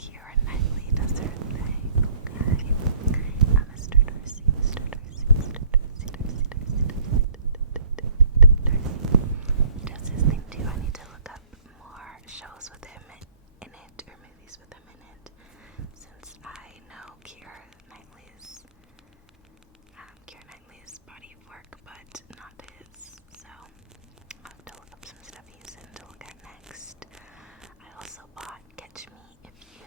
Keira Knightley does her thing, okay? Mr. Darcy, Mr. Darcy, Mr. Darcy, Darcy, Darcy, Darcy. He does his thing too. I need to look up more shows with him in it, or movies with him in it, since I know Keira Knightley's body of work, but not his. So I'll have to look up some stuff he's in to look at next. I also bought Catch Me If You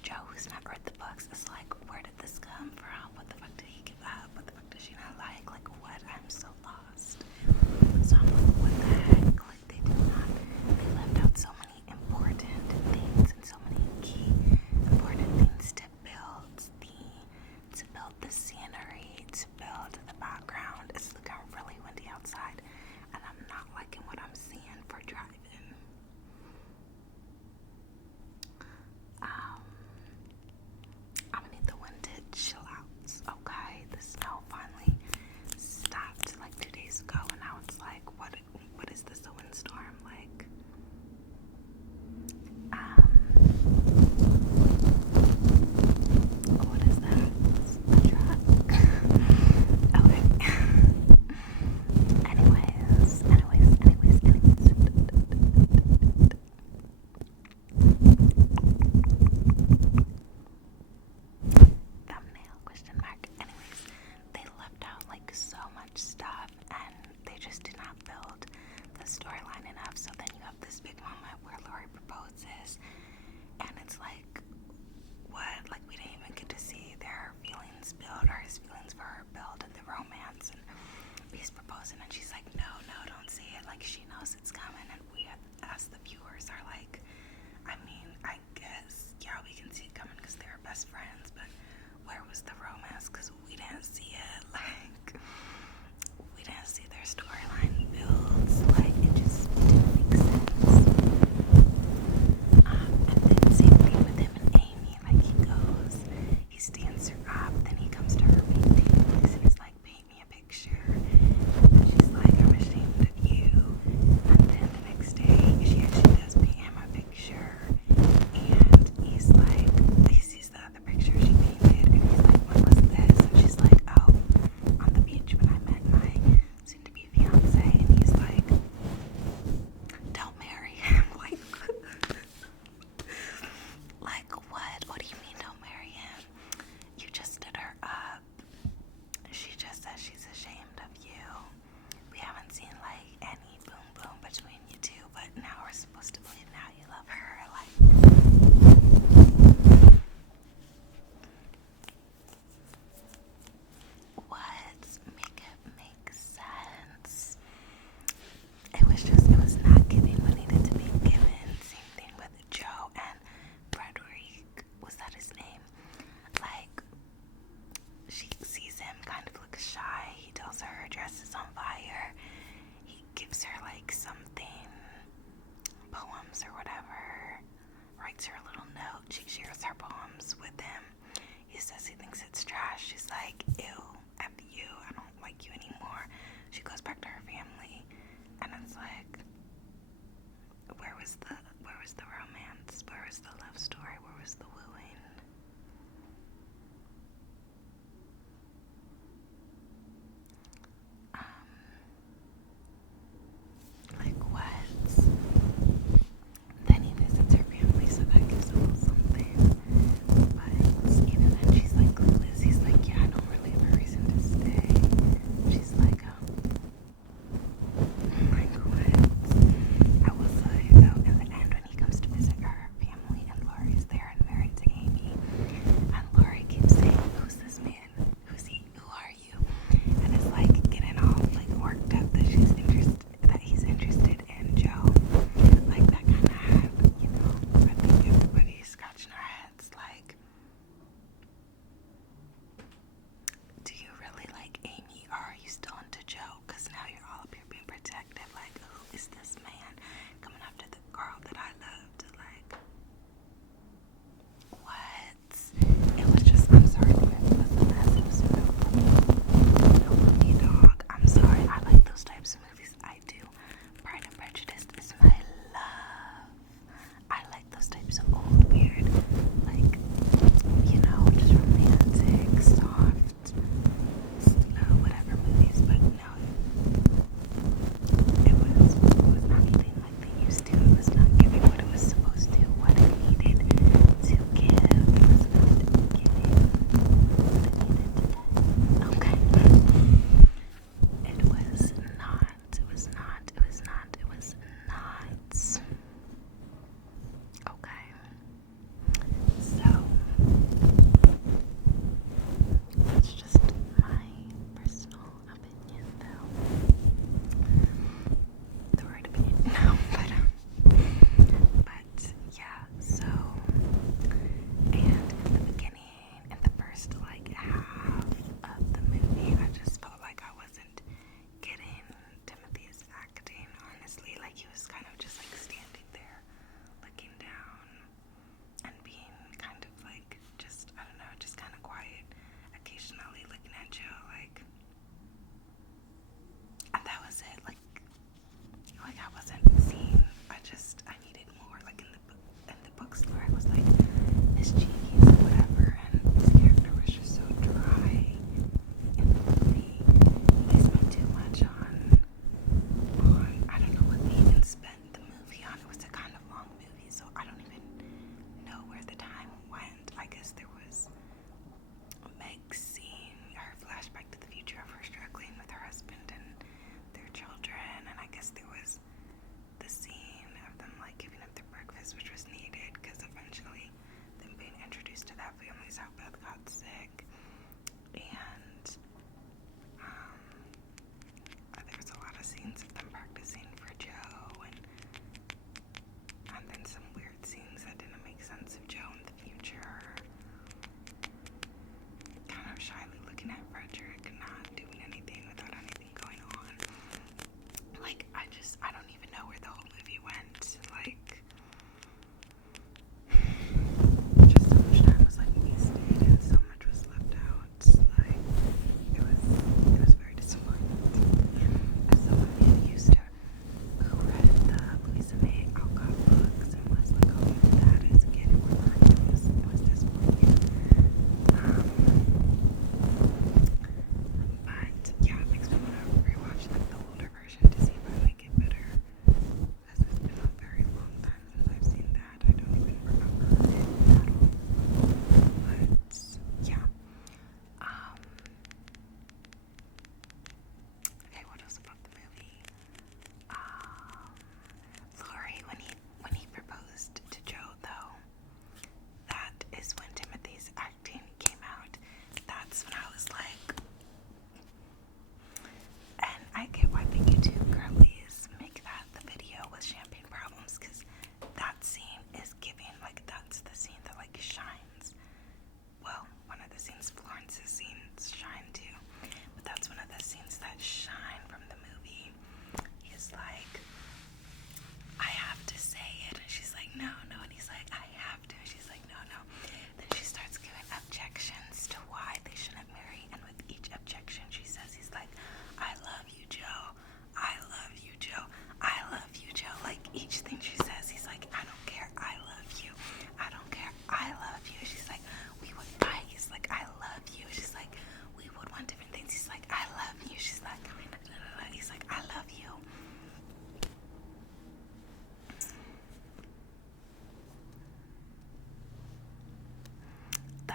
Joe, who's not read the books, is like, where did this come from? What the fuck did he give up? What the fuck does she not like? Like, what? I'm so lost. So I'm like, what the heck? Like, they left out so many important things and so many key important things to build the scenery, to build the background. It's looking really windy outside, and I'm not liking what I'm seeing for driving. I'm gonna need the wind to chill out. Okay, the snow finally stopped like 2 days ago, and now it's like, what is this, a windstorm? Like, what is that? It's a truck. Okay. anyways. Thumbnail, question mark. Anyways, they left out like so much stuff, and they just did not build the storyline enough. So then you have this big moment where Lori proposes, and it's like, what? Like, we didn't even get to see their feelings build, or his feelings for her build, and the romance. And he's proposing, and she's like, no, don't say it. Like, she knows it's coming, and we, as the viewers, are like, I mean, I guess, yeah, we can see it coming because they're best friends, but where was the romance? Because we didn't see it. Like, we didn't see their storyline builds. Like, it just didn't make sense. And then same thing with him and Amy. Like, he stands her up, then he comes to her painting place, and he's like, paint me a picture. And she's like, I'm ashamed of you. And then the next day, she actually does paint him a picture. And he's like, he sees the other picture she painted, and he's like, what was this? And she's like, oh, on the beach when I met my soon-to-be fiance. And he's like, don't marry him. Like, what? What do you mean don't marry him? You just stood her up. She just says she's ashamed of you. We haven't seen like any boom between you two, but now we're supposed to believe now you love her. Like, what? Make it make sense. It was not giving what needed to be given. Same thing with Joe and Frederick. Was that his name? Like, she sees him kind of look shy. He tells her dress is on fire. He gives her like something, poems or whatever, writes her a little note. She shares her poems with him. He says he thinks it's trash. She's like, ew, F you, I don't like you anymore. She goes back to her family, and it's like, where was the romance? Where was the love story? Where was the wooing? Like, what? Then he visits her family, so that gives a little something. But even then, she's like clueless. He's like, yeah, I don't really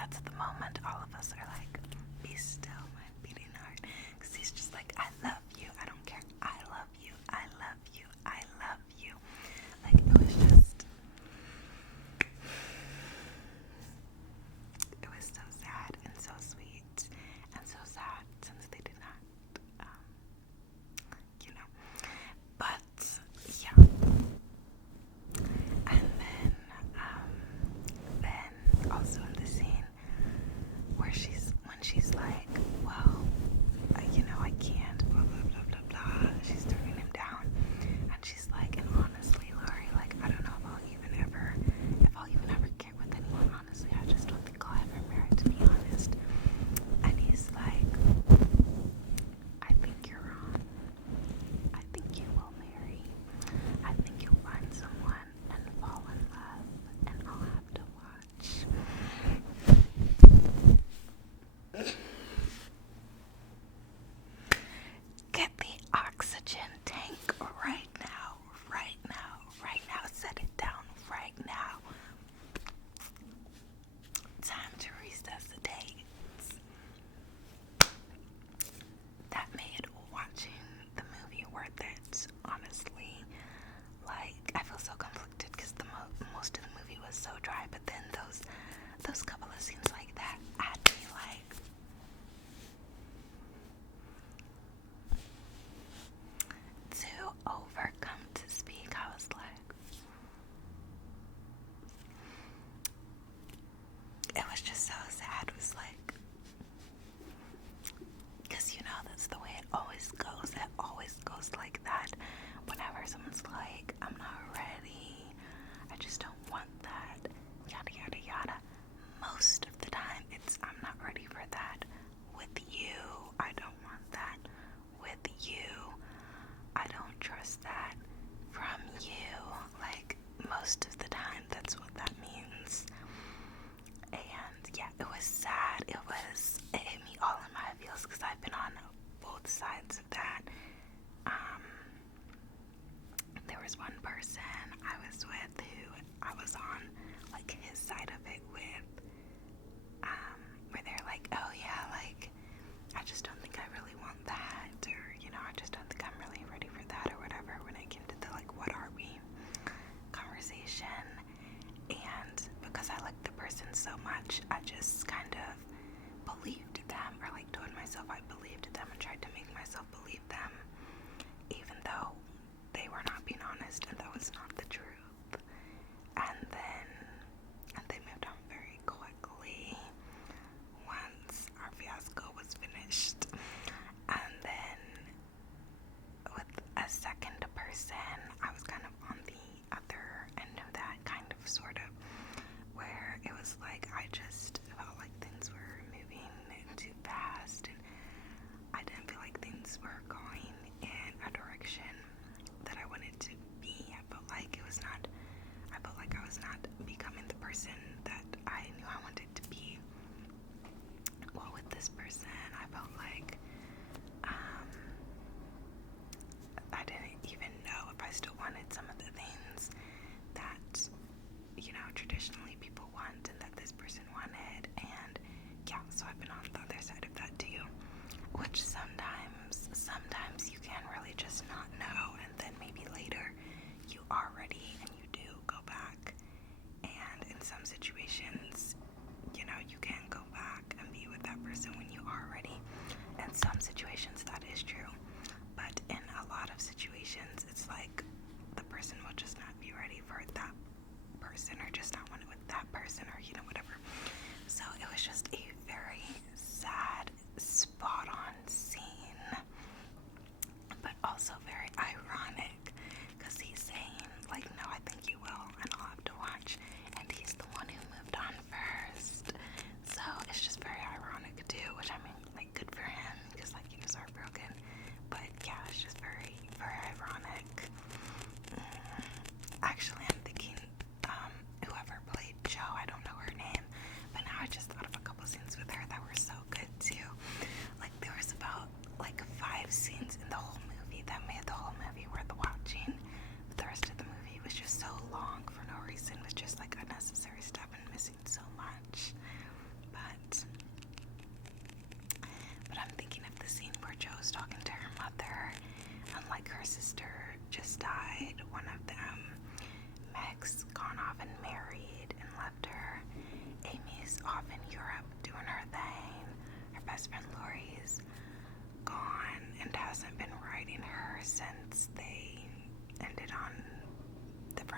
that's the moment all of us are like, be still, my beating heart. Because he's just like, I love you. I don't care. I love you. I love you. I love you. Like, it was just, it was so sad and so sweet and so sad since they did not, you know. But, yeah. And then also in the scene where when she's like, well, I can't, blah, blah, blah, blah, blah. She's turning him down. And she's like, and honestly, Lori, like, I don't know if I'll even ever get with anyone, honestly. I just don't think I'll ever marry, to be honest. And he's like, I think you're wrong. I think you will marry. I think you'll find someone and fall in love, and I'll have to watch. Get the oxygen tank right now, right now, right now. Set it down right now. Time to resuscitate. That made watching the movie worth it, honestly. Like, I feel so conflicted because most of the movie was so dry, but then those couple of scenes like that had me like, to overcome to speak. I was like, it was just so sad. It was like, because that's the way it always goes. It always goes like that. Whenever someone's like, I'm not ready, I just don't want that, yada yada yada. Most of the time it's, I'm not ready for that with you. I don't want that with you. I don't trust that from you. Like, most of the time that's what that means. And yeah, it was sad. It hit me all in my feels because I've been on both sides of that. There was one person I was with who I was on like his side of it with, where they're like, oh yeah, like, I just don't think I really want that, or I just don't think I'm really ready for that, or whatever, when it came to the like, what are we conversation. And because I liked the person so much, I just kind of believed them, or like told myself I believed them and tried to make myself believe them, even though they were not being honest and that was not the truth. And they moved on very quickly once our fiasco was finished. And then with a second person, I was kind of on the other end of that, kind of, sort of, where it was like I just felt like things were moving too fast, and I didn't feel like things were going in a direction that I wanted to be. I felt like I was not becoming the person that I knew I wanted to be. Well, with this person, I felt like I didn't even know if I still wanted some of the things that traditionally people want and that this person wanted. And yeah, so I've been on the other side of that too, which sometimes you can really just not know, and then maybe later you are ready and you do go back. And in some situations, you can go back and be with that person when you are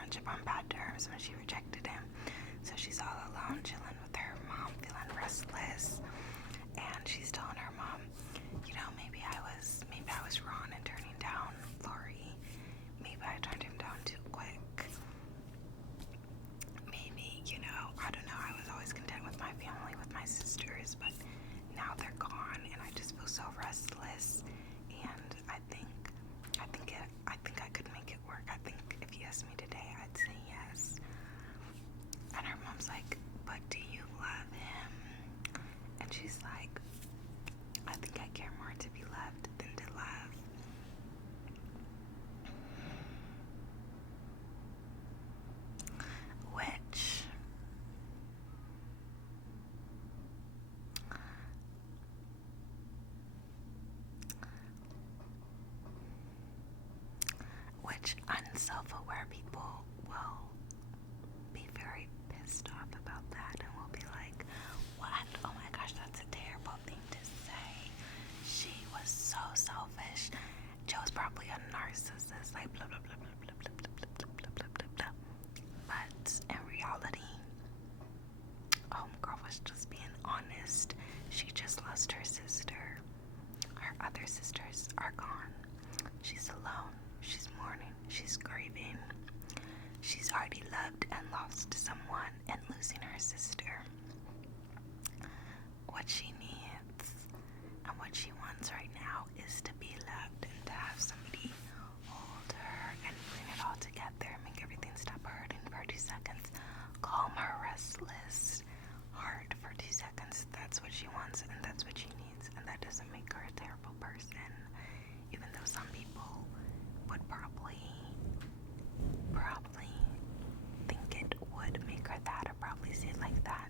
bunch of on bad terms when she rejected him. So she's all alone, chilling with her mom, feeling restless. And she's telling her mom, you know, maybe I was wrong in turning down Lori. Maybe I turned him down too quick. Maybe, you know, I don't know, I was always content with my family, with my sisters, but now they're gone and I just feel so restless. And I think I could make it work. I think if you asked me today, I'd say yes. And her mom's like, but do you love him? And she's like, I think I care more to be loved than to love. Which unself-aware people will be very pissed off about that and will be like, what? Oh my gosh, that's a terrible thing to say. She was so selfish. Joe's probably a narcissist, like blah blah blah blah blah blah blah blah blah blah blah blah. But in reality, homegirl was just being honest. She just lost her sister. Her other sisters are gone. She's alone. She's mourning. She's grieving. She's already loved and lost someone, and losing her sister. What she needs and what she wants right now is to be loved and to have somebody hold her and bring it all together, make everything stop hurting for 2 seconds, calm her restless heart for 2 seconds. That's what she wants and that's what she needs, and that doesn't make her a terrible person, even though some people would probably think it would make her that, or probably see it like that.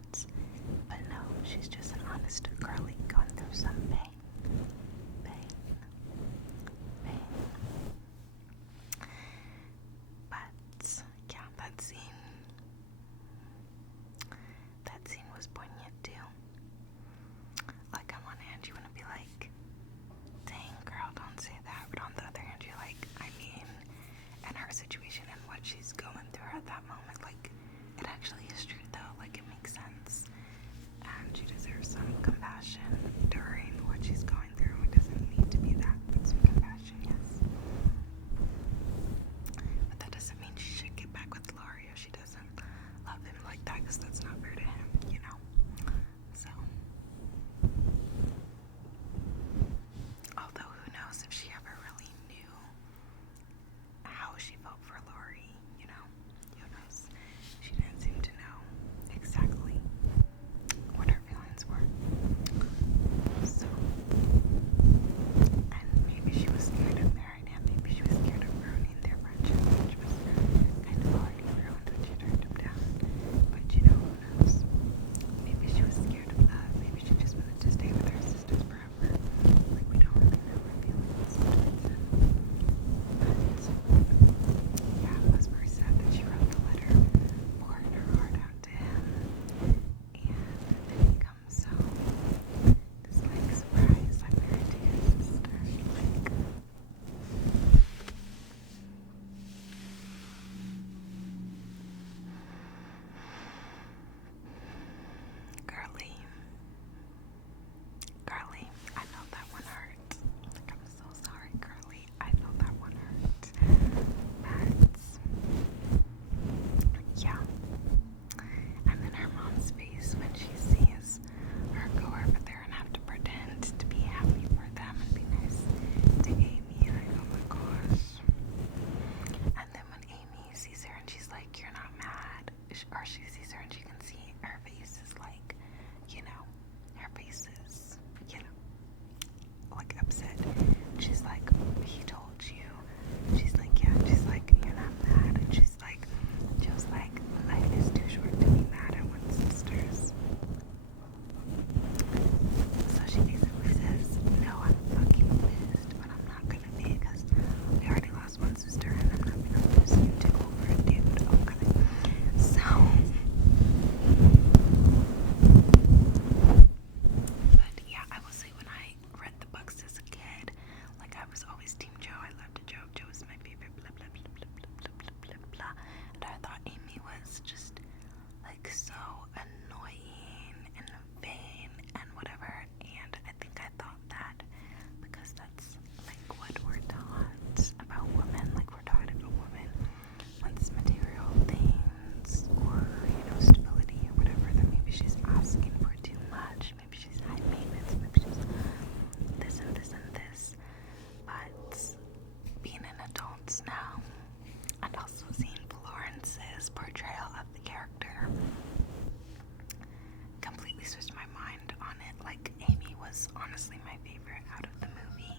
was honestly my favorite out of the movie.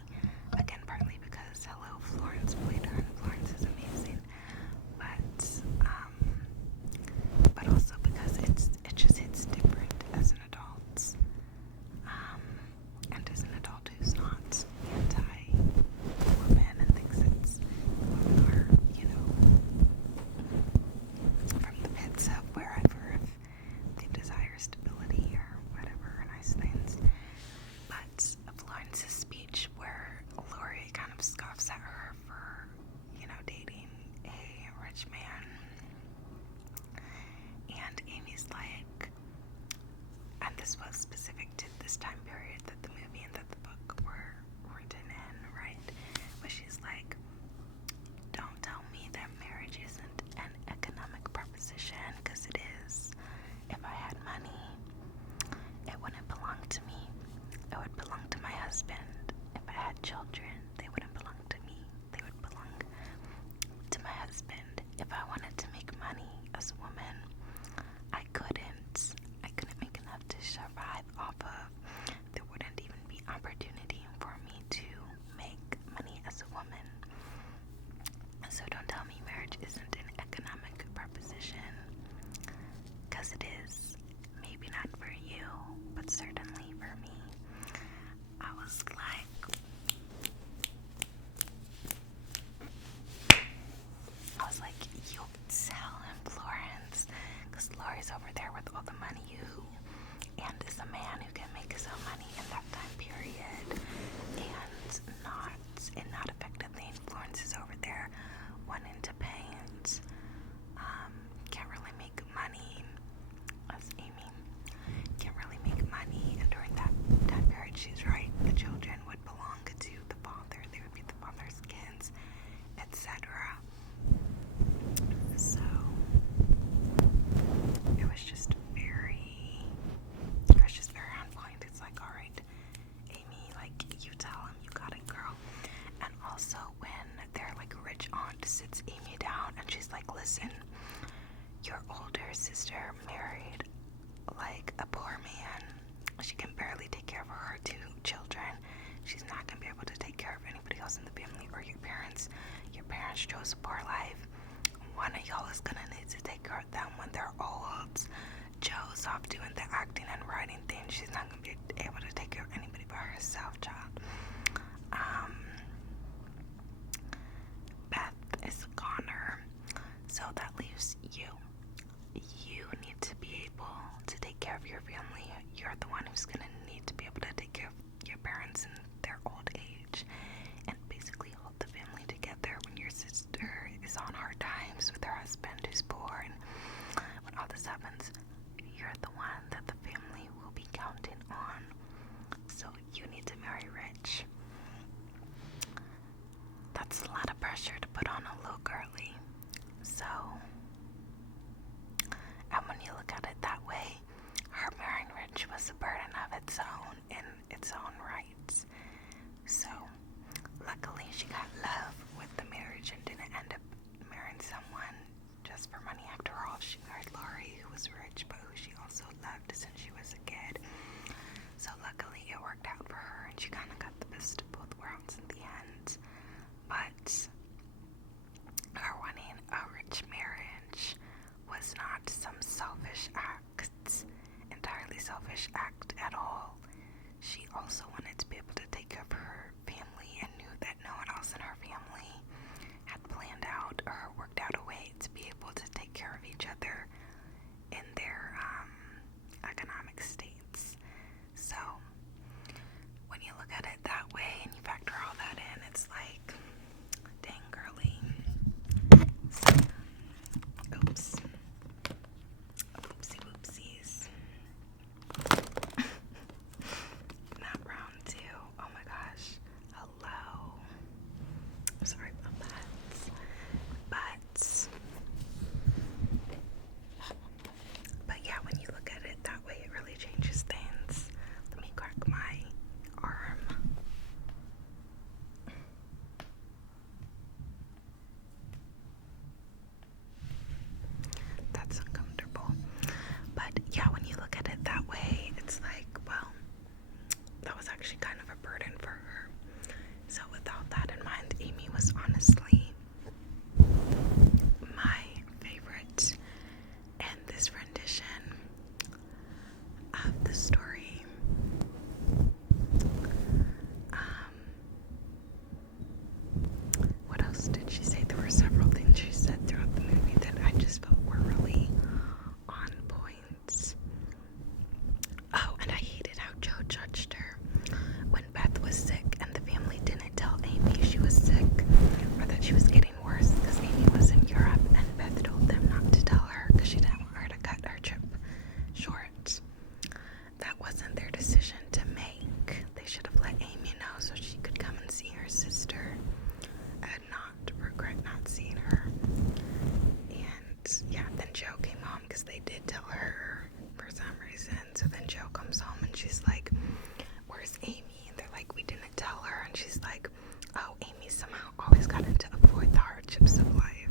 Again, partly because hello, Florence played her, and Florence is amazing. But also because it just hits different as an adult. And as an adult who's not anti-woman and thinks it's women are, from the pits of wherever if they desire stability or whatever, nice things. But Florence's speech where Laurie kind of scoffs at her for, dating a rich man. And Amy's like, and this was specific to this time period that the movie and that the book were written in, right? But she's like, don't tell me that marriage isn't an economic proposition, because it is. If I had money, it wouldn't belong to me. It would belong to my husband. If I had children, they wouldn't belong to me. They would belong to my husband. If I wanted to make money as a woman, I couldn't make enough to survive off of. There wouldn't even be opportunity for me to make money as a woman. So don't tell me marriage isn't an economic proposition, because it is. Maybe not for you, but certainly for me. I was like, you tell him, Florence, because Laurie's over there with all the money and is a man who can make his own money in that time period, and not affect a thing. Florence is over there wanting to paint, can't really make money, as Amy, can't really make money, and during that time period, she's right, the children would belong to the father, they would be the father's kids, etc. So it was just very on point. It's like, all right, Amy, like, you tell him, you got it, girl. And also when their like rich aunt sits Amy down and she's like, listen, your older sister married like a poor man. She can barely take care of her 2 children. She's not gonna be able to take care of anybody else in the family or your parents. Your parents chose a poor life. One of y'all is gonna need to take care of them when they're old. Joe's off doing the acting and writing thing. She's not gonna be able to take care of anybody but herself, child. Beth is a goner, so that leaves you. You need to be able to take care of your family. You're the one who's gonna need to be able to take care of your parents in their old age and basically hold the family together when your sister is on hard times with her husband who's poor, and when all this happens, you're the one that the family will be counting on. So you need to marry rich. That's a lot of pressure to put on a little girly. So, and when you look at it that way, her marrying rich was a burden of its own in its own right. So, luckily she got love with the marriage and didn't end up marrying someone just for money. After all, she married Laurie, who was rich, but who she also loved since she was a kid. So luckily it worked out for her, and she kind of got the best of both worlds in the end. But her wanting a rich marriage was not some selfish act, entirely selfish act at all. She also wanted to be able to take care of her family and knew that no one else in her family had planned out or worked out a way to be able to take care of each other in their economic states. So when you look at it that way and you factor all that in, it's like, dang, girly. So, oops. Oopsies. Not round 2. Oh my gosh. Hello. Sorry about that. But yeah, when you look at it that way, it really changes things. Let me crack my arm. wasn't their decision to make. They should have let Amy know so she could come and see her sister and not regret not seeing her. And yeah, then Joe came home because they did tell her for some reason. So then Joe comes home and she's like, where's Amy? And they're like, we didn't tell her. And she's like, oh, Amy somehow always got to avoid the hardships of life.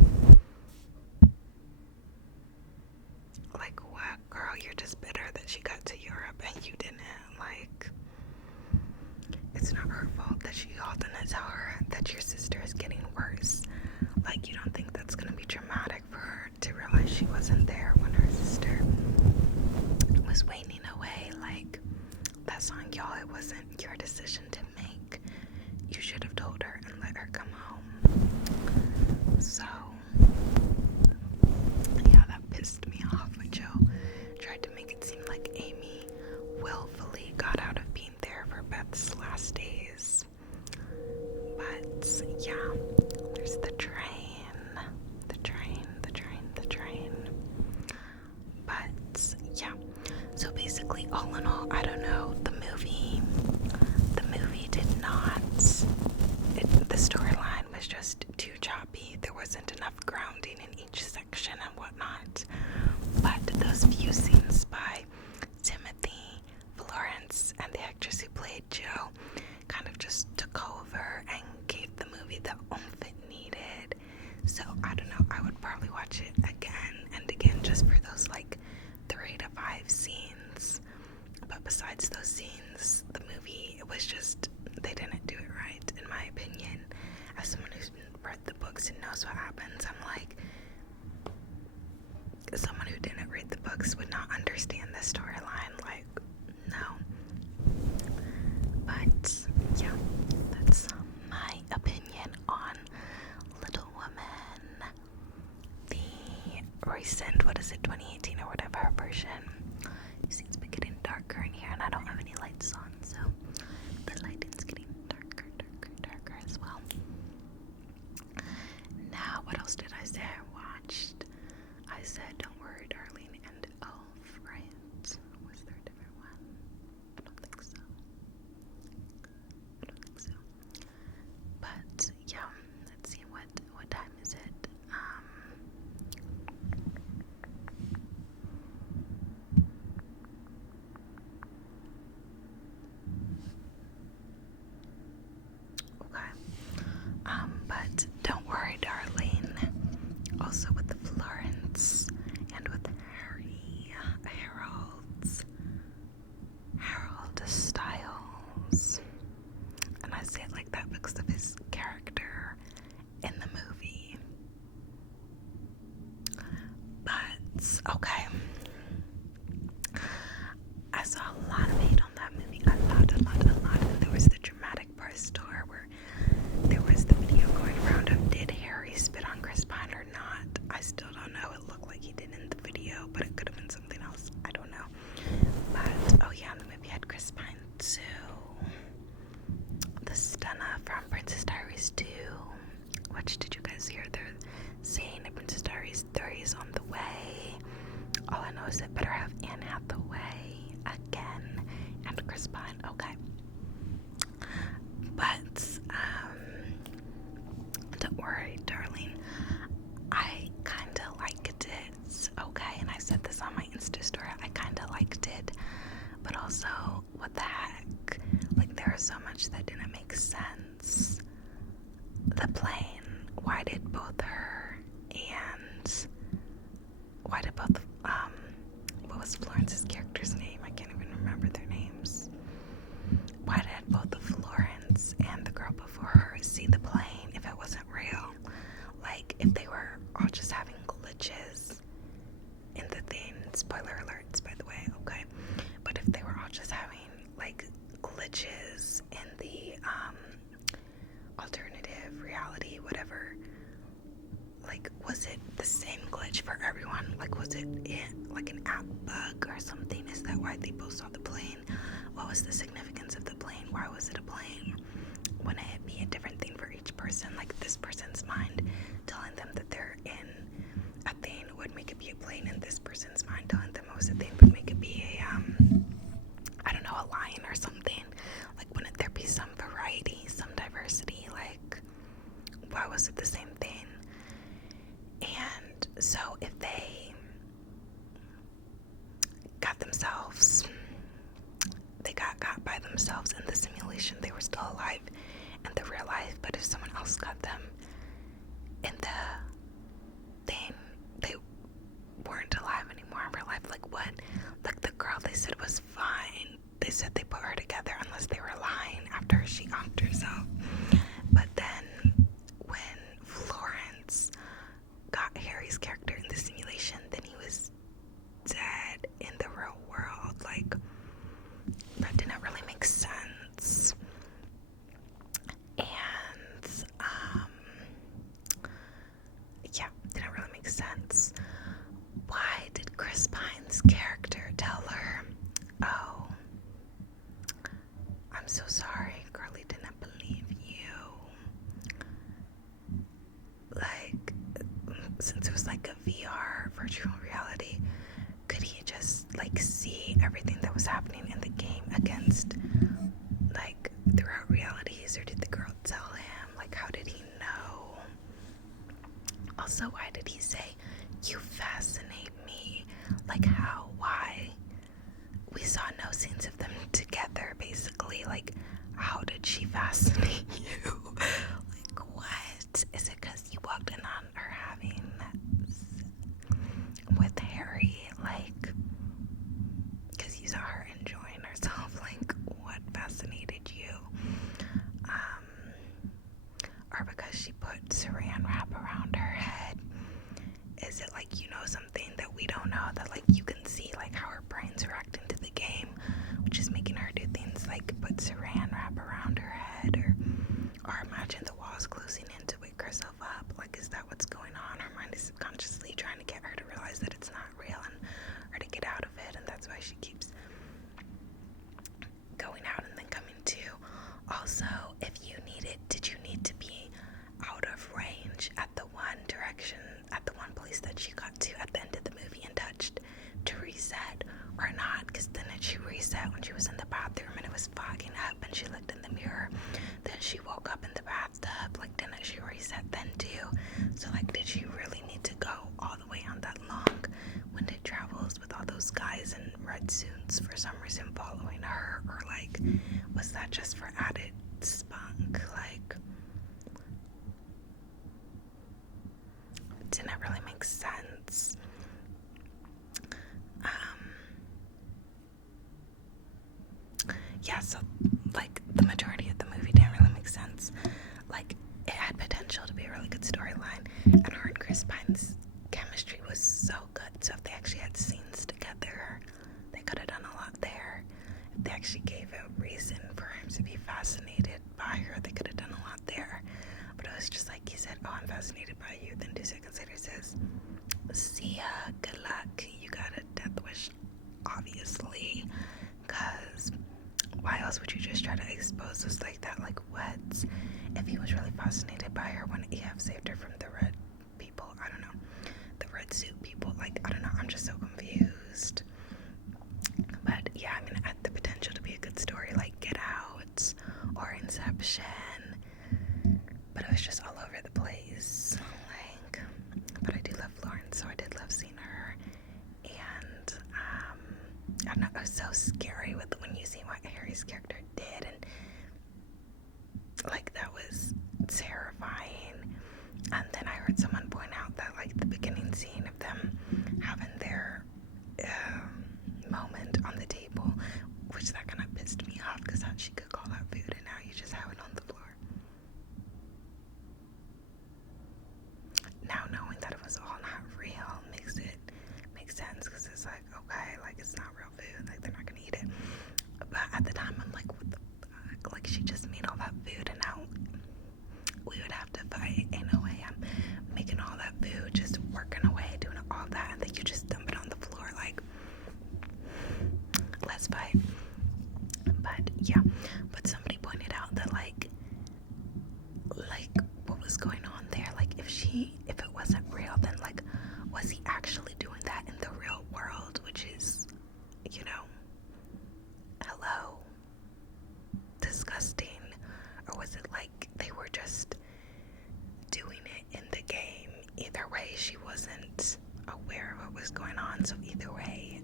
Like, what, girl? You're just bitter that she got to Europe and you didn't. Like, it's not her fault that she called and tell her that your sister is getting worse. Like, you don't think that's gonna be traumatic for her to realize she wasn't there when her sister was waning away? Like, that's on y'all. It wasn't your decision to make. You should have told her and let her come home. So yeah, that pissed me off when Joe tried to make it seem like Amy willfully got out of being there for Beth's last days. But yeah, there's the train. But yeah, so basically, all in all, I don't know, the movie did not, the storyline was just too choppy. There wasn't enough grounding in each section and whatnot. But those few scenes by Timothy, Florence, and the actress who played Joe kind of just took over and gave the movie the oomph it needed. So I don't know, I would probably watch it again and again just for those like 3 to 5 scenes. But besides those scenes, the movie, it was just, they didn't do it right, in my opinion. As someone who's read the books and knows what happens, I'm like, someone who didn't read the books would not understand the storyline. Like, no. But yeah, that's my opinion on Little Women, the recent, 2018 or whatever version. You see, it's been getting darker in here, and I don't have any lights on, so the lighting's getting darker as well. Now, what else did I say I watched? I said Don't Worry, Darling, and Elf, right? Was there a different one? I don't think so. But yeah, let's see, what time is it? But Don't Worry, Darling, also with the Florence and with Harold Styles, and I say it like that because of his character in the movie. But okay, I saw a lot of hate on that movie, a lot, and there was the dramatic press tour where there was the video going around of did Harry spit on Chris Pine or not. I still don't know. It looked like he did in the video, but it could have been something else. I don't know. But oh yeah, the movie had Chris Pine too. The Stunna from Princess Diaries 2. Which did you guys hear? They're saying that Princess Diaries 3 is on the way. All I know is it better have Anne Hathaway again and Chris Pine. Okay. But Don't Worry, Darling, I kinda liked it, okay, and I said this on my Insta story, I kinda liked it, but also, what the heck, like, there was so much that didn't make sense. The plane, why did both what was Florence's character's name? I can't even remember their names. Why did both the Florence and the girl before her see the plane if it wasn't real? Like, if they were all just having glitches in the thing, spoiler alerts, by the way, okay? But if they were all just having, like, glitches in the, alternative reality, whatever, like, was it the same glitch for everyone? Like, was it like an app bug or something? Is that why they both saw the plane? What was the significance of the plane? Why was it a plane? Wouldn't it be a different thing for each person? Like, this person's mind telling them that they're in a thing would make it be a plane, and this person's mind telling them it was a thing would make it be a, I don't themselves in the simulation, they were still alive in the real life, but if someone else got them in the thing, they weren't alive anymore in real life. Like what? Like the girl they said was fine. They said they put her together unless they were lying after she offed herself. But then when Florence got Harry's character in the simulation, then he was dead in the real world. Like that didn't really make sense. And yeah, didn't really make sense. Why did Chris Pine's character tell her, oh, I'm so sorry, girlie didn't believe you? Like, since it was like a VR, virtual reality, could he just like see everything that was happening in the game against like throughout realities, or did the girl tell him? Like, how did he know? Also, why did he say, you fascinate me? Like, how? Why? We saw no scenes of them together, basically. Like, how did she fascinate you? Like, what? Is it because you walked in on her having with Harry? Like, because you saw her enjoying herself? Like, what fascinated you? Or because she put saran wrap around her head? Is it like you know something that we don't know, that like you can see like how her brain's reacting to the game, which is making her do things like put saran wrap around her head, or imagine the walls closing in to wake herself up? Like, is that what's going on? Her mind is subconsciously trying to get her to realize that it's not real and her to get out of it, and that's why she keeps going out and then coming to. Also, if you needed, did you need to be out of range at the one direction, at the one place that she got to at the end of the movie and touched to reset, or not? Because then she reset when she was in the bathroom and it was fogging up and she looked in the mirror. Then she woke up in the bathtub. Like, didn't she reset then too? So like, did she really need to go all the way on that long winded travels with all those guys in red suits for some reason following her? Or like, was that just for added spunk? Like, it didn't really make sense. Yeah, so like the majority of the movie didn't really make sense. Like, it had potential to be a really good storyline, and her and Chris Pine's chemistry was so good. So if they actually had scenes together, they could have done a lot there. If they actually gave a reason for him to be fascinated by her, they could have done a lot there. But it was just like, he said, oh, I'm fascinated by you. Then 2 seconds later says, see ya, good luck. You got a death wish, obviously. Because why else would you just try to expose us like that? Like, what? If he was really fascinated by her, wouldn't he have saved her from the red people? I don't know. The red suit people. Like, I don't know. I'm just so confused. But yeah, I mean, it had the potential to be a good story, like Get Out or Inception. But it was just all over the place. Like, but I do love Florence, so I did love seeing her. And I don't know, it was so scary with when you see what Harry's character did, and like, that was terrifying. And then I heard someone point out that like the beginning scene of them having their moment on the table, which that kind of pissed me off, because she could call that food and now you just have it on the floor. Now knowing that it was all not real makes sense, because it's like, okay, like, it's not real food, like they're not gonna eat it. But at the time I'm like, what the fuck? Like, she just made all that food and now we would have to fight. Ain't no way I'm making all that food, just working away, doing all that, and then you just dump it on the floor. Like, let's fight. But yeah, but somebody pointed out that like what was going on there? Like, if it wasn't real, then like, was he actually doing that in the real world? Which is, you know, hello, disgusting. Or was it like they were just doing it in the game? Either way, she wasn't aware of what was going on, so either way,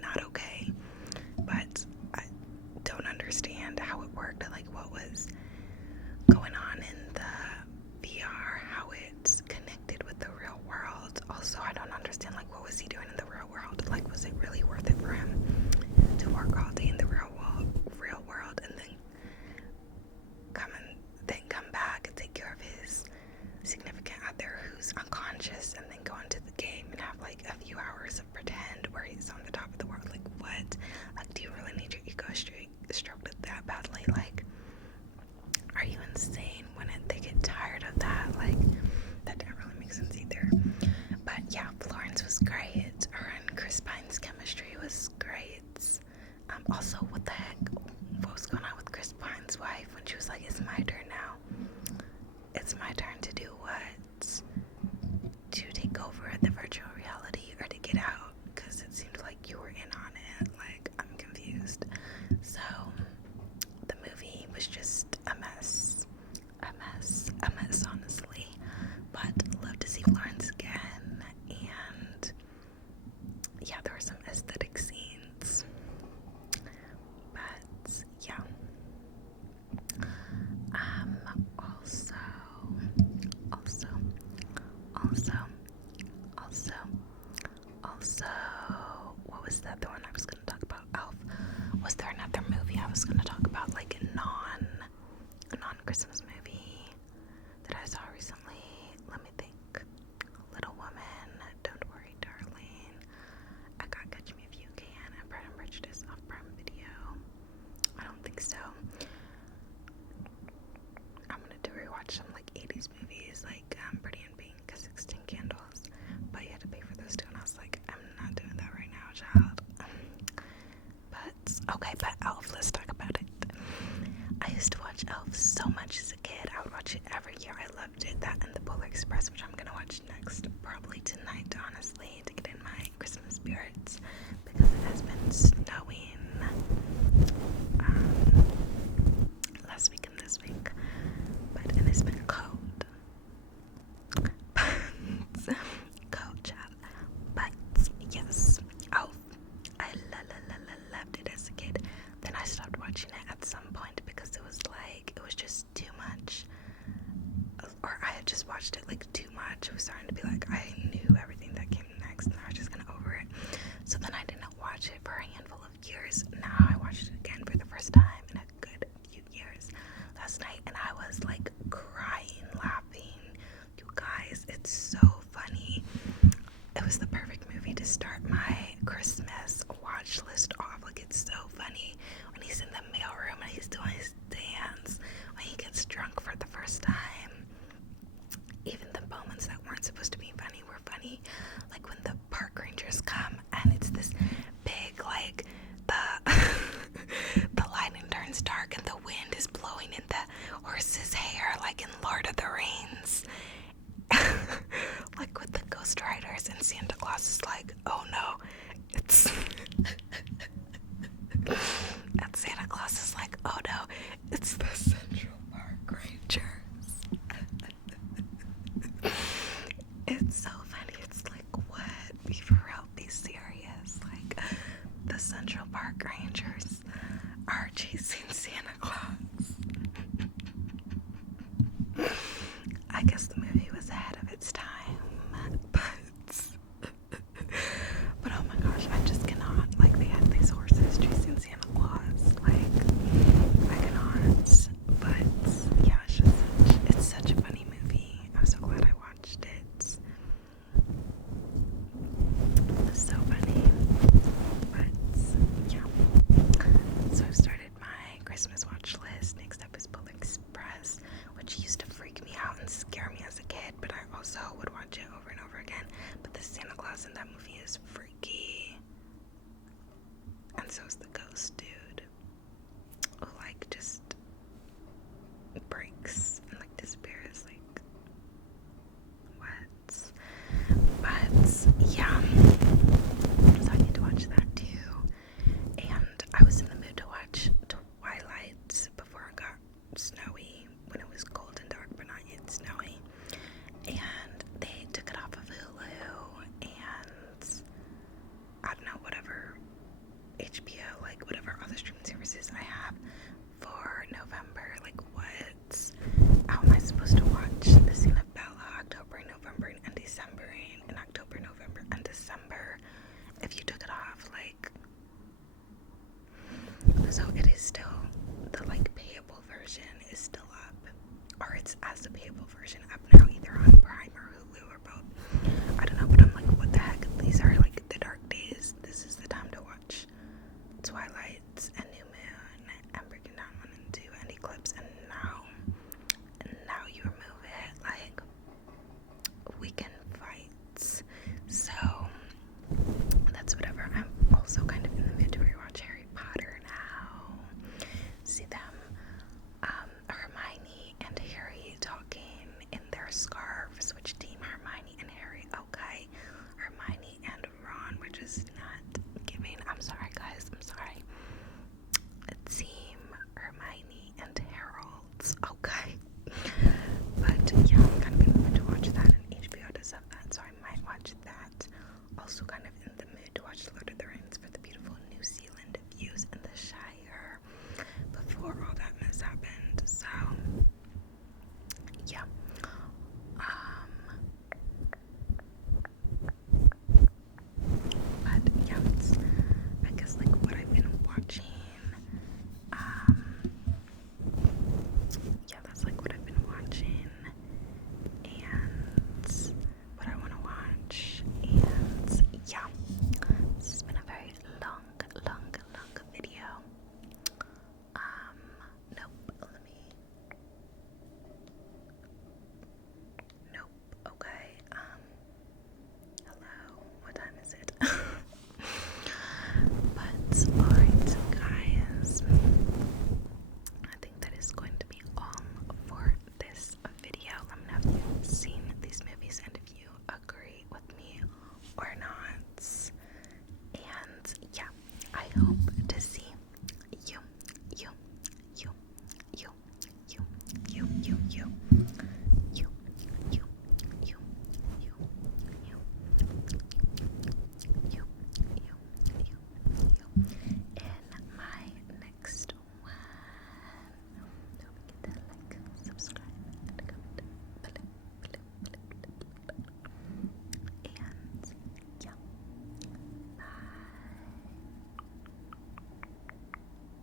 not okay. But how it worked, like what was going on in the VR, how it's connected with the real world. Also, I don't understand, like, what was he doing in the real world? Like, was it really worth it for him to work all day in the real world and then come back and take care of his significant other who's unconscious, and then go into the game and have like a few hours of pretend where he's on the top of the world? Like, what? Like, do you really need your ego stroked that badly? Like, are you insane? When they get tired of that? Like, that didn't really make sense either. But yeah, Florence was great. Her and Chris Pine's chemistry was great. Also, what the heck? What was going on with Chris Pine's wife when she was like, "It's my turn now. It's my turn to do what? To take over the virtual reality or to get out?" Because it seemed like you were in on it. Like, I'm confused. So, the movie was just a mess, honestly. But love to see Florence again, and yeah, there were some aesthetic scenes. But yeah, also, what was the other one I was gonna talk about? Elf. Was there another movie I was gonna talk about, like a non-Christmas movie that I saw recently? Let me think. Little Woman, Don't Worry, Darling, I Got Catch Me If You Can, and Pride and Prejudice off Prime Video. I don't think so. I'm gonna do rewatch some like 80s movies, like Pretty in Pink, 16 Candles, but you had to pay for those too, and I was like, I'm not doing that right now, child. But okay, but Elf, let's talk about it. I used to watch Elf so much as a kid. I would watch it every year. I loved it. That and The Polar Express, which I'm gonna watch next, probably tonight, honestly, to get in my Christmas spirits, because it has been snowing last week and this week, and it's been cold. Cold, child. But yes, Elf, I loved it as a kid. Then I stopped watching it at some point because it was just too much, or I had just watched it like too much. It was starting to be like I knew everything that came next, and I was just kind of over it. So then I didn't watch it for a handful of years. Now I watched it again for the first time in a good few years last night, and I was like crying, laughing. You guys, it's so funny. It was the perfect movie to start my Christmas watch list off. Like, it's so funny when he's in the mailroom and he's doing his dance, when he gets drunk for the first time. Even the moments that weren't supposed to be funny were funny. Like when the park rangers come and it's this big, like, the the lighting turns dark and the wind is blowing in the horse's hair, like in Lord of the Rings. Like with the Ghost Riders, and Santa Claus is like, oh no, it's and Santa Claus is like, oh no, it's the Central Park Rangers. It's so funny. It's like, what? Be for real, be serious. Like, the Central Park Rangers are chasing Santa Claus. I guess the movie was ahead of its time, but oh my gosh, I just cannot. Like, they had these horses chasing Santa Claus. Like, I cannot. But yeah, it's such a funny movie. I'm so glad I watched it. It's so funny. But yeah. So I've started my Christmas watch list. Next up is Polar Express, which used to freak me out and scare me as a kid, but I also would watch it over and over again. But the Santa Claus in that movie is freaky. And so is the ghost dude, who like just breaks and like disappears. Like, what? But yeah, so I need to watch that too. And I was in the mood to watch Twilight before it got snowy, when it was cold and dark but not yet snowy. And they took it off of Hulu, and I don't know, whatever HBO, like whatever other streaming services I have for So it is still, the like payable version is still up, or it's as the payable version up now, either on Prime or Hulu or both. I don't know, but I'm like, what the heck? These are like the dark days. This is the time to watch Twilights and New Moon and Breaking Down 1 and 2 and Eclipse, and now you remove it, like weekend fights. So that's whatever. I'm also kind of in the mood to rewatch Harry Potter now. See them, Hermione and Harry talking in their scarves. Which team? Hermione and Harry. Okay. Hermione and Ron, which is not giving. I'm sorry, guys. I'm sorry. Team Hermione and Harold. Okay. But yeah, I'm kind of in the mood to watch that, and HBO does have that, so I might watch that. Also kind of in the mood to watch Lord of the Rings for the beautiful New Zealand views in the Shire before all that mess happened. So yeah. But yeah, it's, I guess, like what I've been watching. Yeah, that's like what I've been watching and what I want to watch. And yeah, this has been a very long video. Nope, okay, hello, what time is it? But